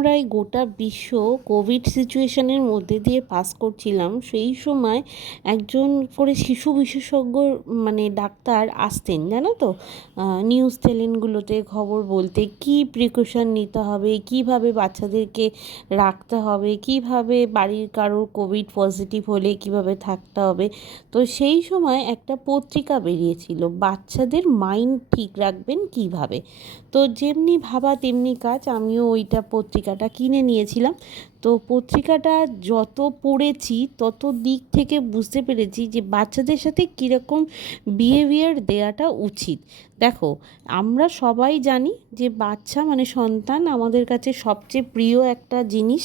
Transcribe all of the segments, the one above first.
আমরা এই গোটা বিশ্ব কোভিড সিচুয়েশনের মধ্যে দিয়ে পাস করছিলাম, সেই সময় একজন করে শিশু বিশেষজ্ঞ মানে ডাক্তার আসতেন, জানো তো? নিউজ চ্যানেলগুলোতে খবর বলতে কী প্রিকশন নিতে হবে, কীভাবে বাচ্চাদেরকে রাখতে হবে, কীভাবে বাড়ির কারোর কোভিড পজিটিভ হলে কীভাবে থাকতে হবে? তো সেই সময় একটা পত্রিকা বেরিয়েছিল, বাচ্চাদের মাইন্ড ঠিক রাখবেন কীভাবে? তো যেমনি ভাবা তেমনি কাজ, আমিও ওইটা পত্রিকাটা কিনে নিয়েছিলাম। তো পত্রিকাটা যত পড়েছি, তত দিক থেকে বুঝতে পেরেছি যে বাচ্চাদের সাথে কীরকম বিহেভিয়ার দেওয়াটা উচিত। দেখো, আমরা সবাই জানি যে বাচ্চা মানে সন্তান আমাদের কাছে সবচেয়ে প্রিয় একটা জিনিস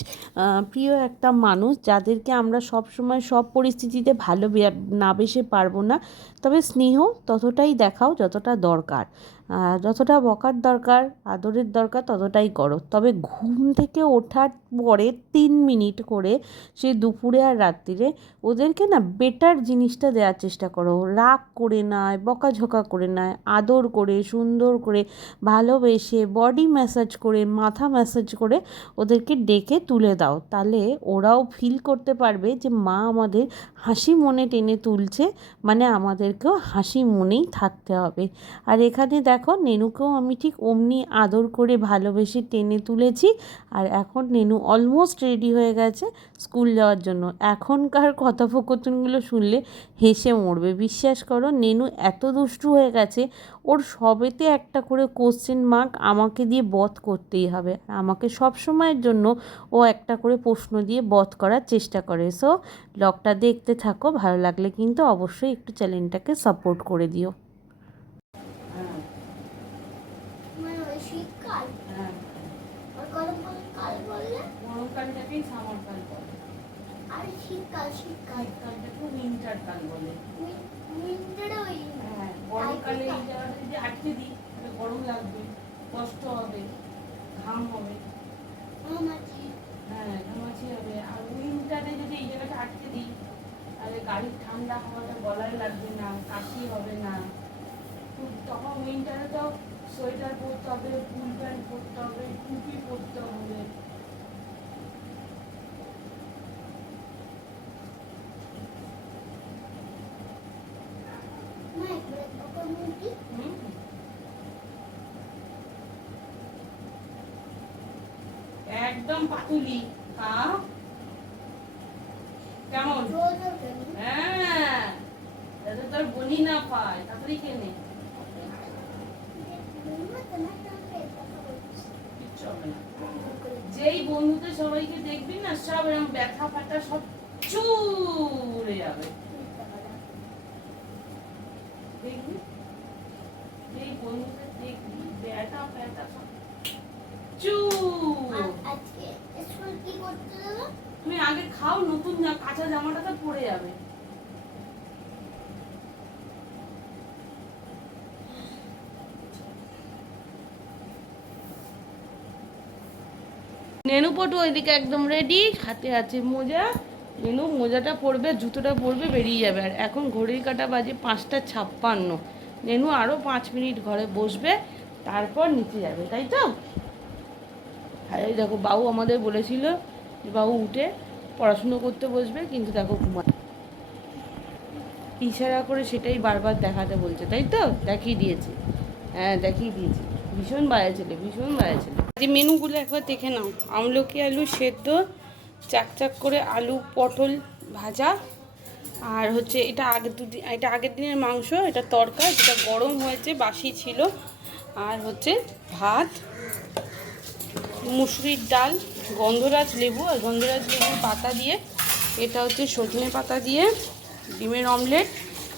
প্রিয় একটা মানুষ যাদেরকে আমরা সব সময় সব পরিস্থিতিতে ভালো না বেসে পারব না। তবে স্নেহ ততটাই দেখাও যতটা দরকার। যতটা বকার দরকার, আদরের দরকার, ততটাই করো। তবে ঘুম থেকে ওঠার পরে তিন মিনিট করে সে দুপুরে আর রাত্রিরে ওদেরকে না বেটার জিনিসটা দেওয়ার চেষ্টা করো। রাগ করে নেয়, বকাঝকা করে নেয়, আদর করে, সুন্দর করে, ভালোবেসে বডি ম্যাসাজ করে, মাথা ম্যাসাজ করে ওদেরকে ডেকে তুলে দাও। তাহলে ওরাও ফিল করতে পারবে যে, মা আমাদের হাসি মনে টেনে তুলছে। মানে আমাদেরকেও হাসি মনেই থাকতে হবে। আর এখানে দেখো নেনুকেও আমি ঠিক অমনি আদর করে ভালোবেসে টেনে তুলেছি। আর এখন নেনু অলমোস্ট রেডি হয়ে গেছে স্কুল যাওয়ার জন্য। এখনকার কথোপকথনগুলো শুনলে হেসে মরবে। বিশ্বাস করো, নেনু এত দুষ্টু হয়ে গেছে, ওর সবেতে একটা করে কোশ্চেন মার্ক আমাকে দিয়ে বধ করতেই হবে। আমাকে সব সময়ের জন্য ও একটা করে প্রশ্ন দিয়ে বধ করার চেষ্টা করে। সো ব্লগটা দেখতে থাকো, ভালো লাগলে কিন্তু অবশ্যই একটু চ্যানেলটাকে সাপোর্ট করে দিও মানে ওই শীতকাল? হ্যাঁ। আর গরম কাল বললে? গরমকালটাকেই সামার কাল বলে। আর শীতকাল শীতকাল। শীতকালটাকে উইন্টার কাল বলে। উইন্টারে ওই হ্যাঁ গরমকালে এই জায়গাটা যদি আটকে দিই তাহলে গরম লাগবে কষ্ট হবে ঘাম হবে। ঘামাচি। হ্যাঁ ঘামাচি হবে। আর উইন্টারে যদি এই জায়গাটা আটকে দিই তাহলে গাড়ির ঠান্ডা হাওয়াটা গলায় লাগবে না কাশি হবে না। তখন উইন্টারে তো সোয়েটার পরতে হবে ফুল প্যান্ট পরতে হবে টুপি পরতে হবে। একদম পাতুলি হ্যাঁ কেমন? হ্যাঁ। তোর বনি না পায় তাড়াতাড়ি কেনে না। যেই বন্ধুদের সবাইকে দেখবি না সব এরকম ব্যথা ফাটা সব চুরে যাবে। দেখবি? যেই বন্ধুদের দেখবি ব্যথা সব তুমি আগে খাও নতুন কাঁচা জামাটা তো পরে যাবে। নেনু পটু ওইদিকে একদম রেডি হাতে আছে মোজা। নেনু, মোজাটা পরবে, জুতোটা পরবে, বেরিয়ে যাবে। আর এখন ঘড়ির কাটা বাজে পাঁচটা ছাপ্পান্ন। নেনু আরও পাঁচ মিনিট ঘরে বসবে, তারপর নিচে যাবে, তাই তো? এই দেখো, বাবু আমাদের বলেছিল যে বাবু উঠে পড়াশুনো করতে বসবে, কিন্তু দেখো ঘুমায়। ইশারা করে সেটাই বারবার দেখাতে বলছে, তাই তো? দেখিয়ে দিয়েছে। হ্যাঁ দেখিয়ে দিয়েছে। ভীষণ বাজে ছিল ভীষণ বাজে ছিল যে মেনুগুলো একবার দেখে নাও। আমলকি, আলু সেদ্ধ, চাকচাক করে আলু, পটল ভাজা, আর হচ্ছে এটা আগের দুদিন এটা আগের দিনের মাংস, এটা তরকা, যেটা গরম হয়েছে, বাসি ছিল, আর হচ্ছে ভাত, মুসুরির ডাল, গন্ধরাজ লেবু, আর গন্ধরাজ লেবুর পাতা দিয়ে, এটা হচ্ছে সজনে পাতা দিয়ে, ডিমের অমলেট,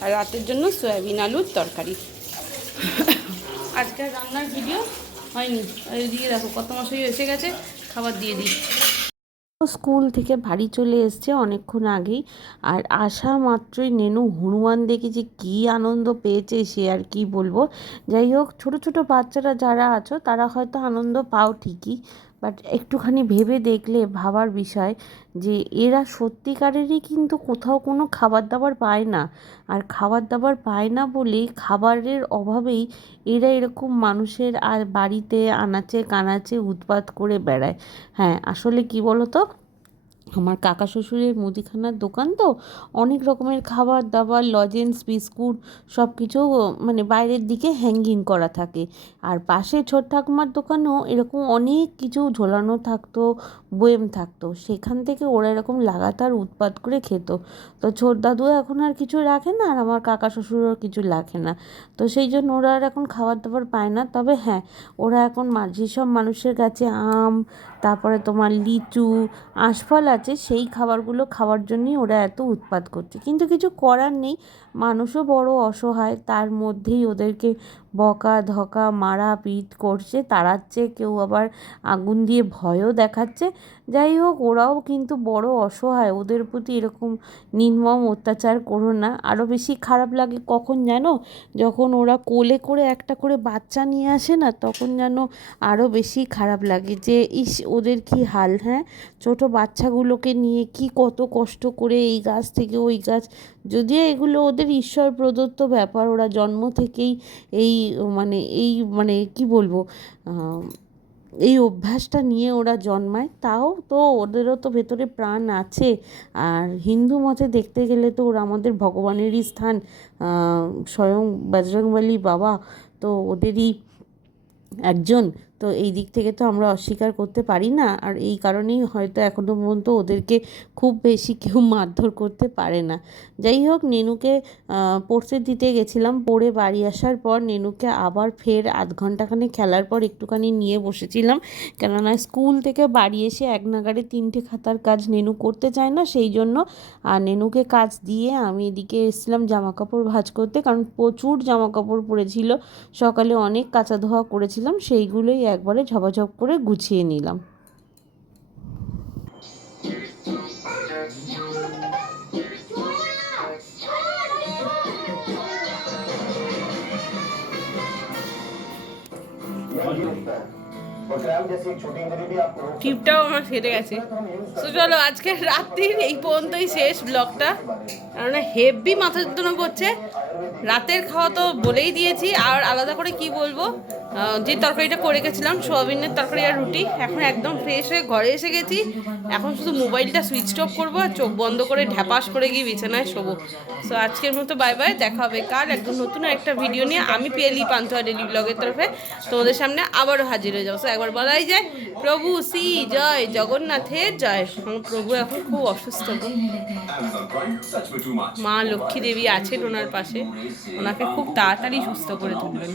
আর রাতের জন্য সয়াবিন আলুর তরকারি। আজকে রান্নার ভিডিও হয়নি। আর এদিকে দেখো, কত মশাই এসে গেছে, খাবার দিয়ে দিই। স্কুল থেকে বাড়ি চলে এসছে অনেকক্ষণ আগেই, আর আসা মাত্রই নেনু হনুমান দেখি যে কী আনন্দ পেয়েছে, সে আর কি বলব। যাই হোক, ছোটো ছোটো বাচ্চারা যারা আছো, তারা হয়তো আনন্দ পাও ঠিকই। বাট একটুখানি ভেবে দেখলে, ভাবার বিষয় যে এরা সত্যিকারেরই কিন্তু কোথাও কোনো খাবার দাবার পায় না। আর খাবার দাবার পায় না বলে খাবারের অভাবেই এরা এরকম মানুষের আর বাড়িতে আনাচে কানাচে উৎপাত করে বেড়ায়। হ্যাঁ আসলে কি বলো তো আমার কাকা শ্বশুরের মুদিখানার দোকান তো, অনেক রকমের খাবার দাবার লজেন্স বিস্কুট সব কিছু মানে বাইরের দিকে হ্যাঙ্গিং করা থাকে। আর পাশে ছোট ঠাকুমার দোকানেও এরকম অনেক কিছু ঝোলানো থাকতো বয়েম থাকতো। সেখান থেকে ওরা এরকম লাগাতার উৎপাত করে খেত। তো ছোট দাদু এখন আর কিছু রাখে না, আর আমার কাকা শ্বশুরও কিছু রাখে না। তো সেই জন্য ওরা আর এখন খাবার দাবার পায় না। তবে হ্যাঁ ওরা এখন মা- সব মানুষের কাছে আম, তারপরে তোমার লিচু, আঁশফল আছে সেই খাবারগুলো খাওয়ার জন্যই ওরা এত উৎপাত করছে। কিন্তু কিছু করার নেই। মানুষও বড় অসহায়, তার মধ্যেই ওদেরকে বকা, ধকা, মারা, পিট করছে, তাড়াচ্ছে, কেউ আবার আগুন দিয়ে ভয়ও দেখাচ্ছে। যাই হোক, ওরাও কিন্তু বড় অসহায়, ওদের প্রতি এরকম নির্মম অত্যাচার করো না। আরও বেশি খারাপ লাগে কখন জানো, যখন ওরা কোলে করে একটা করে বাচ্চা নিয়ে আসে না, তখন যেন আরও বেশি খারাপ লাগে যে, ইস, ওদের কি হাল হ্যাঁ? ছোট বাচ্চাগুলোকে নিয়ে কি কত কষ্ট করে এই গাছ থেকে ওই গাছ? যদিও এগুলো ওদের ঈশ্বর প্রদত্ত ব্যাপার, ওরা জন্ম থেকেই এই মানে এই মানে কি বলব এই অভ্যাসটা নিয়ে ওরা জন্মায়। তাও তো ওদেরও তো ভেতরে প্রাণ আছে। আর হিন্দু মতে দেখতে গেলে তো ওরা আমাদের ভগবানেরই স্থান। স্বয়ং বজরংবলী বাবা তো ওদেরই একজন। তো এই দিক থেকে তো আমরা অস্বীকার করতে পারি না। আর এই কারণেই হয়তো এখনও পর্যন্ত ওদেরকে খুব বেশি কেউ মারধর করতে পারে না। যাই হোক, নেনুকে পড়তে দিতে গেছিলাম। পড়ে বাড়ি আসার পর নেনুকে আবার ফের আধ ঘন্টাখানে খেলার পর একটুখানি নিয়ে বসেছিলাম। কেননা স্কুল থেকে বাড়ি এসে এক নাগারে তিনটে খাতার কাজ নেনু করতে চায় না, সেই জন্য আর নেনুকে কাজ দিয়ে আমি এদিকে এসেছিলাম জামা কাপড় ভাঁজ করতে। কারণ প্রচুর জামা কাপড় পরেছিল, সকালে অনেক কাচা ধোয়া করেছিলাম, সেইগুলোই একবারে ঝপাঝপ করে গুছিয়ে নিলাম। টিপটাও আমার ফেটে গেছে। তো চলো, আজকে রাত্রির এই পর্যন্তই শেষ ব্লগটা কারণ হেভি মাথা যন্ত্রণা করছে। রাতের খাওয়া তো বলেই দিয়েছি। আর আলাদা করে কি বলব? যে তরকারিটা করে গেছিলাম, সোয়াবিনের তরকারি আর রুটি, এখন একদম ফ্রেশ হয়ে ঘরে এসে গেছি। এখন শুধু মোবাইলটা সুইচ অফ করব আর চোখ বন্ধ করে ঢ্যাপাস করে গিয়ে বিছানায় শোবো। সো আজকের মতো বাই বাই দেখা হবে কাল একদম নতুন একটা ভিডিও নিয়ে। আমি পেয়েলি পান্থা ডেলি ব্লগের তরফে তোমাদের সামনে আবারও হাজির হয়ে যাব। সো একবার বলাই যায়, প্রভু সি জয়, জগন্নাথে জয়। প্রভু এখন খুব অসুস্থ। মা লক্ষ্মী দেবী আছেন ওনার পাশে। ওনাকে খুব তাড়াতাড়ি সুস্থ করে তুলবেন।